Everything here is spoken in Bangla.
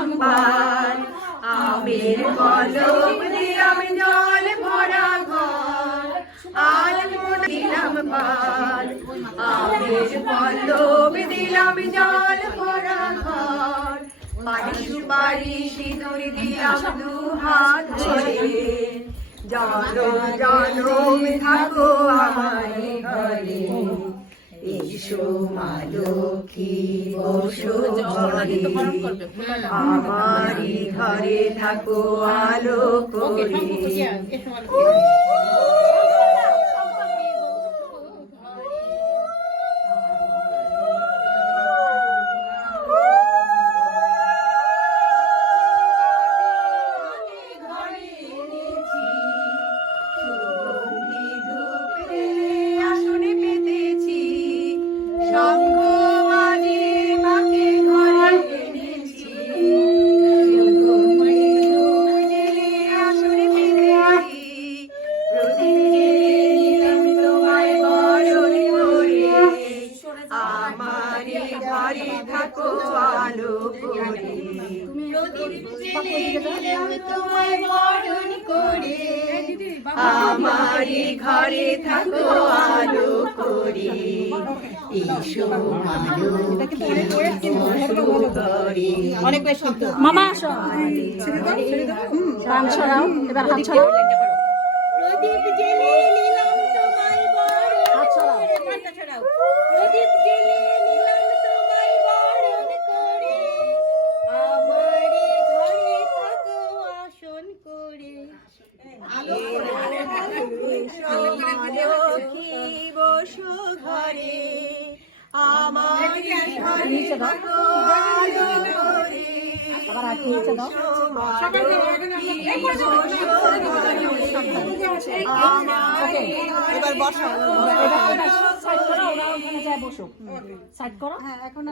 দিলাম পান, আমের পলক দিলাম জল ভরা ঘর, আলমোড়া দিলাম পান, আমের পলক দিলাম জল ভরা ঘর, পানি সুপারি সিঁদুর দিলাম দু হাত ধরে, জনম জনম থাকো আমার ঘরে, এসো মা লক্ষ্মী বসো ঘরে, আমারই ঘরে থাকো আলো করে। ঘরে থাকো আলো করে, তোমায় বরণ করে, আমারই ঘরে থাকো আলো করে, এসো মা লক্ষ্মী বসো ঘরে। অনেক বেশি মামা আসো, হাত ছড়াও, এবার হাত ছড়াও, প্রদীপ জেলে নিলাম তোমায় বরণ, হাত ছড়াও, হাতটা ছড়াও, প্রদীপ জেলে নিলাম তোমায় বরণ করে, আমারই ঘরে থাকো আসন করে, লক্ষ্মী বসো ঘরে, আমারই ঘরে থাকো আলো করে, আবার হাত নিচে দাও, এবার বসো, সাইড করো, ওরা ওখানে যায় বসো, সাইড করো। হ্যাঁ এখন